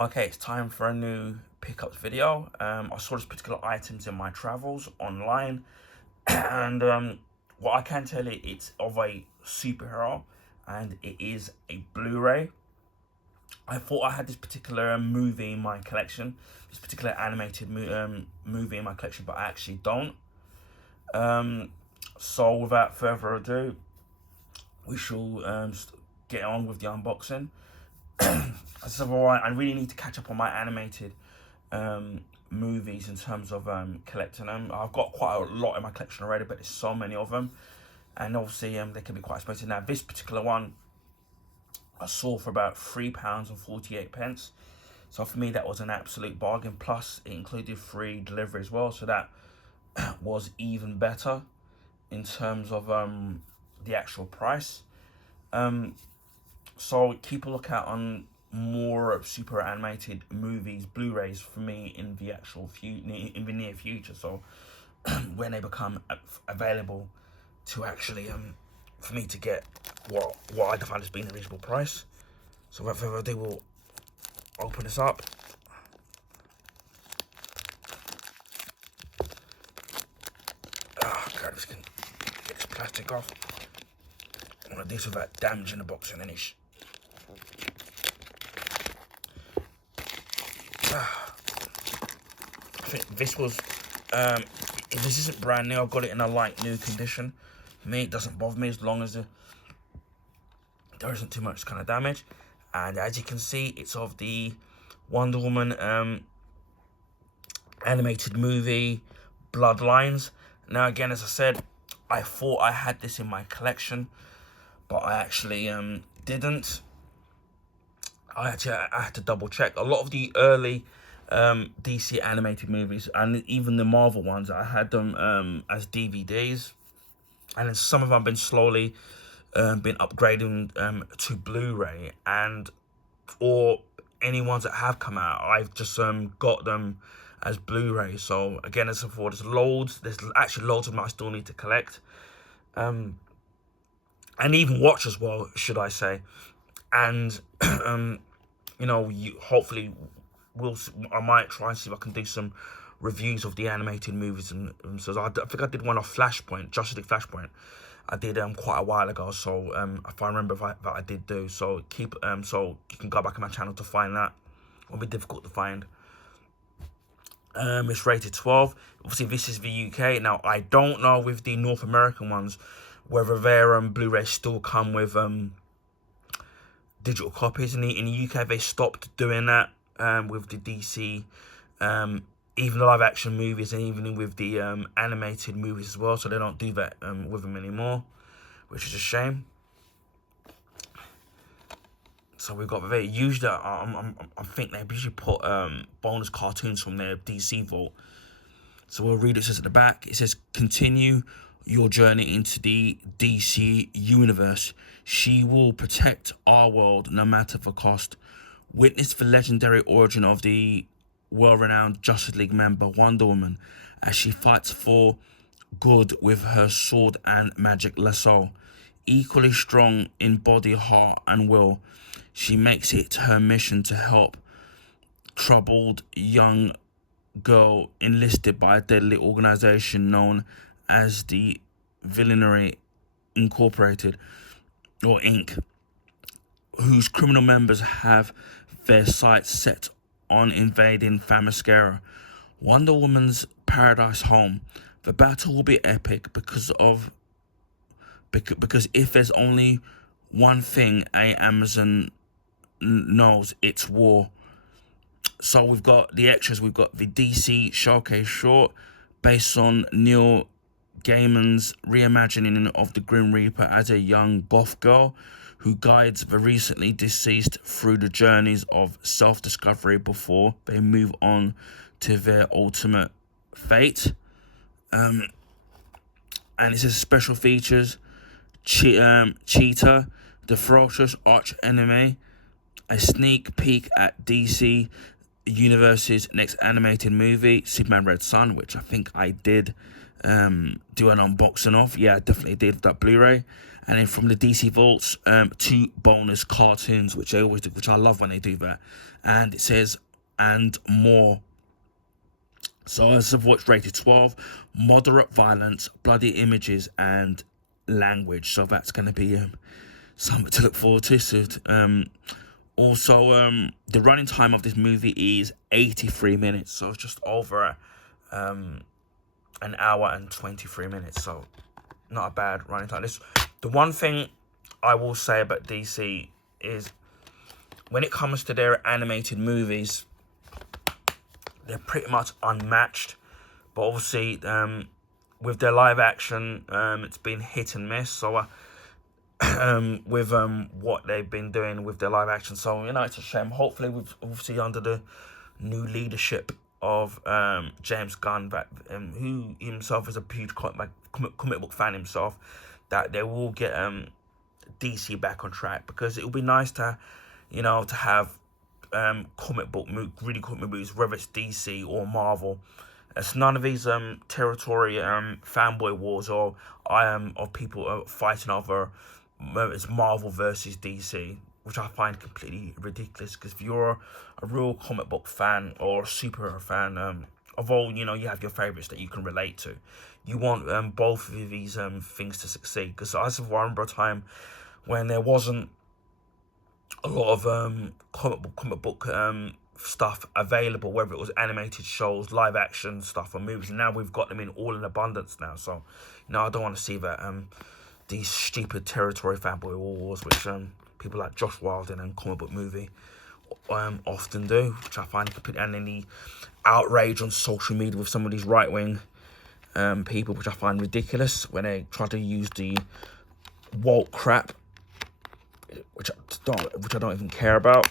Okay, it's time for a new pickups video. I saw this particular items in my travels online, and what I can tell you, it's of a superhero, and it is a Blu-ray. I thought I had this particular movie in my collection, this particular animated movie in my collection, but I actually don't. So without further ado, we shall get on with the unboxing. I said, alright, I really need to catch up on my animated movies in terms of collecting them. I've got quite a lot in my collection already, but there's so many of them, and obviously they can be quite expensive. Now this particular one I saw for about £3.48, so for me that was an absolute bargain. Plus it included free delivery as well, so that was even better in terms of the actual price. So keep a lookout on more super animated movies, Blu-rays for me in the actual in the near future. So when they become available to actually for me to get what I define as being a reasonable price. So without further ado, we'll open this up. Oh god, this can get this plastic off. I want to do this without damaging the box and finish. I think this was, if this isn't brand new, I've got it in a light new condition. For me, it doesn't bother me as long as there isn't too much kind of damage. And as you can see, it's of the Wonder Woman animated movie, Bloodlines. Now again, as I said, I thought I had this in my collection, but I actually didn't. I had to double check. A lot of the early DC animated movies and even the Marvel ones, I had them as DVDs, and then some of them have been slowly been upgrading to Blu-ray, and or any ones that have come out, I've just got them as Blu-ray. So again, as before, there's actually loads of them I still need to collect, and even watch as well, should I say. And you know, hopefully I might try and see if I can do some reviews of the animated movies. And so I think I did one off Flashpoint, Justice League Flashpoint. I did quite a while ago, so if I remember that I did do. So so you can go back on my channel to find that. It won't be difficult to find. It's rated 12. Obviously this is the UK. Now I don't know with the North American ones whether their Blu-rays still come with digital copies. In the UK they stopped doing that with the DC even the live action movies, and even with the animated movies as well, so they don't do that with them anymore, which is a shame. So we've got very usually I think they usually put bonus cartoons from their DC vault. So we'll read it. It says at the back, it says, continue your journey into the DC universe. She will protect our world no matter the cost. Witness the legendary origin of the world-renowned Justice League member Wonder Woman as she fights for good with her sword and magic lasso. Equally strong in body, heart and will, she makes it her mission to help troubled young girl enlisted by a deadly organization known as the Villainy Incorporated, or Inc., whose criminal members have their sights set on invading Themyscira, Wonder Woman's paradise home. The battle will be epic because if there's only one thing Amazon knows, it's war. So we've got the extras. We've got the DC Showcase short based on Neil Gaiman's reimagining of the Grim Reaper as a young goth girl who guides the recently deceased through the journeys of self-discovery before they move on to their ultimate fate. And it says special features: Cheetah, the ferocious arch enemy, a sneak peek at DC Universe's next animated movie, Superman Red Son, which I think I did do an unboxing of. Yeah, I definitely did, that Blu-ray. And then from the DC Vaults, 2 bonus cartoons, which I always do, which I love when they do that. And it says, and more. So as of what's rated 12, moderate violence, bloody images, and language. So that's going to be something to look forward to. So, also, the running time of this movie is 83 minutes. So it's just over an hour and 23 minutes. So not a bad running time. The one thing I will say about DC is when it comes to their animated movies, they're pretty much unmatched. But obviously, with their live action, it's been hit and miss. So with what they've been doing with their live action, so it's a shame. Hopefully, with obviously under the new leadership of James Gunn, that who himself is a huge comic book fan himself, that they will get DC back on track, because it will be nice to to have really comic book movies, whether it's DC or Marvel. It's none of these territory fanboy wars or of people fighting over it's Marvel versus DC, which I find completely ridiculous. Because if you're a real comic book fan or a superhero fan, of all you have your favorites that you can relate to. You want both of these things to succeed. Because I remember a time when there wasn't a lot of comic book stuff available, whether it was animated shows, live action stuff, or movies. And now we've got them in all in abundance now. So, I don't want to see that these stupid territory fanboy wars, which people like Josh Wilden and Comic Book Movie often do, which I find completely, and then the outrage on social media with some of these right wing people, which I find ridiculous when they try to use the woke crap, which I don't even care about.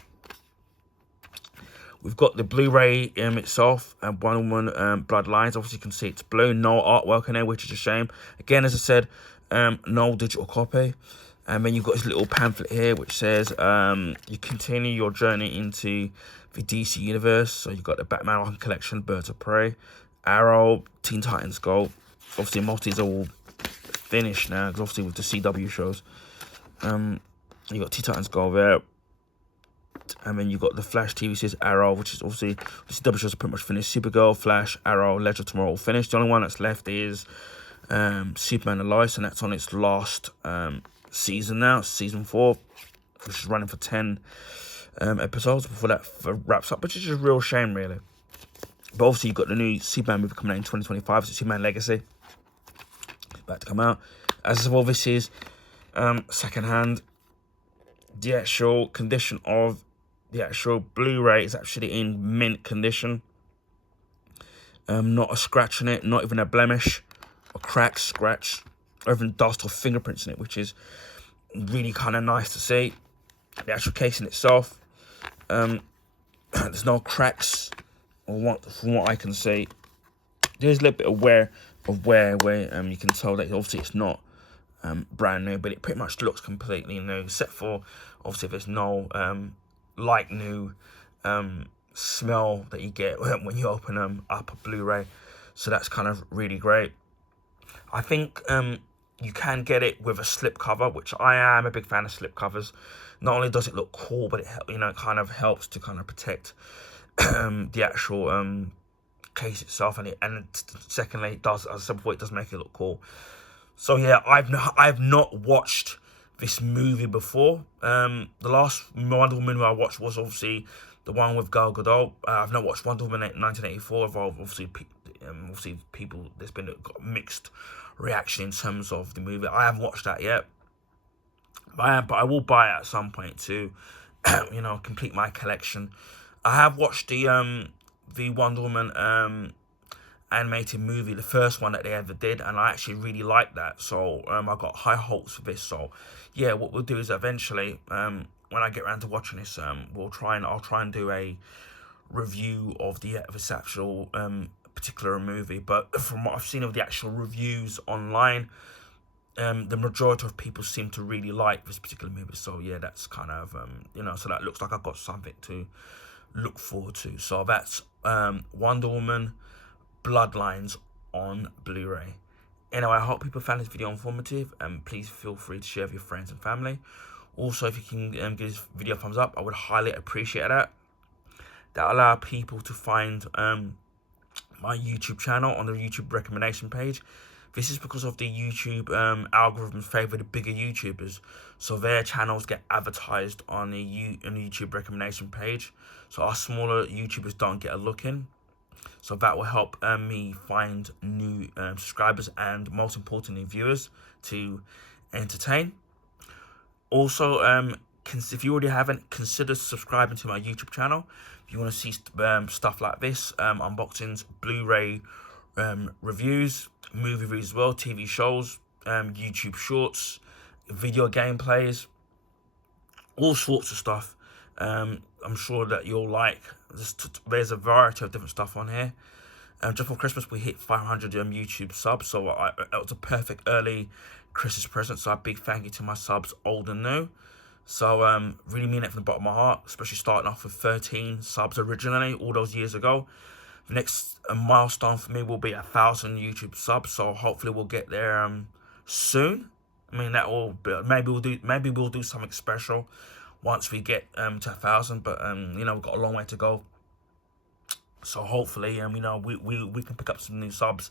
We've got the Blu-ray itself, and Wonder Woman Bloodlines. Obviously, you can see it's blue, no artwork in there, which is a shame. Again, as I said, no digital copy. And then you've got this little pamphlet here, which says you continue your journey into the DC universe. So you've got the Batman Arkham Collection, Birds of Prey, Arrow, Teen Titans Go. Obviously, multis are all finished now, because obviously with the CW shows. You got Teen Titans Go there. And then you've got the Flash TV series Arrow, which is obviously the CW shows are pretty much finished. Supergirl, Flash, Arrow, Legend of Tomorrow all finished. The only one that's left is Superman and Lois, and that's on its last season now, season 4, which is running for 10 episodes before that wraps up, which is just a real shame, really. But obviously, you've got the new Superman movie coming out in 2025, so Superman Legacy about to come out. As of all, this is secondhand. The actual condition of the actual Blu-ray is actually in mint condition. Not a scratch in it, not even a blemish, a crack, scratch, or even dust or fingerprints in it, which is really kind of nice to see. The actual case in itself, there's no cracks, from what I can see. There's a little bit of wear where you can tell that obviously it's not brand new, but it pretty much looks completely new, except for obviously there's no like new smell that you get when you open up a Blu-ray. So that's kind of really great. I think you can get it with a slip cover, which I am a big fan of slip covers. Not only does it look cool, but it kind of helps to kind of protect the actual case itself, and secondly, it does, as I said before, it does make it look cool. So yeah, I've not watched this movie before. The last Wonder Woman movie I watched was obviously the one with Gal Gadot. I've not watched Wonder Woman 1984. Obviously people, there's been a mixed reaction in terms of the movie. I haven't watched that yet, but I will buy it at some point to complete my collection. I have watched the Wonder Woman animated movie, the first one that they ever did, and I actually really liked that. So I got high hopes for this. So yeah, what we'll do is eventually, when I get around to watching this, I'll try and do a review of this actual particular movie. But from what I've seen of the actual reviews online, the majority of people seem to really like this particular movie. So yeah, that's kind of so that looks like I've got something to look forward to. So that's Wonder Woman Bloodlines on Blu-ray. Anyway, I hope people found this video informative, and please feel free to share with your friends and family. Also, if you can give this video a thumbs up, I would highly appreciate that. That allow people to find my YouTube channel on the YouTube recommendation page. This is because of the YouTube algorithms favour the bigger YouTubers, so their channels get advertised on the YouTube recommendation page, so our smaller YouTubers don't get a look in. So that will help me find new subscribers and, most importantly, viewers to entertain. Also, if you already haven't, consider subscribing to my YouTube channel. If you want to see stuff like this, unboxings, Blu-ray reviews, movie reviews as well, TV shows, YouTube shorts, video gameplays, all sorts of stuff. I'm sure that you'll like. There's a variety of different stuff on here. Just for Christmas, we hit 500 YouTube subs, so it was a perfect early Christmas present. So a big thank you to my subs, old and new. So really mean it from the bottom of my heart, especially starting off with 13 subs originally all those years ago. The next milestone for me will be 1,000 YouTube subs, so hopefully we'll get there soon. I mean, that will be, maybe we'll do something special once we get to 1,000, but you know, we've got a long way to go. So hopefully, you know, we can pick up some new subs.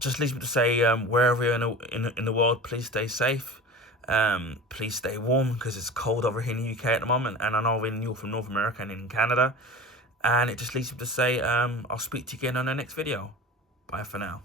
Just leaves me to say, wherever you're in the world, please stay safe. Please stay warm, because it's cold over here in the UK at the moment, and I know in from North America and in Canada. And it just leaves me to say, I'll speak to you again on the next video. Bye for now.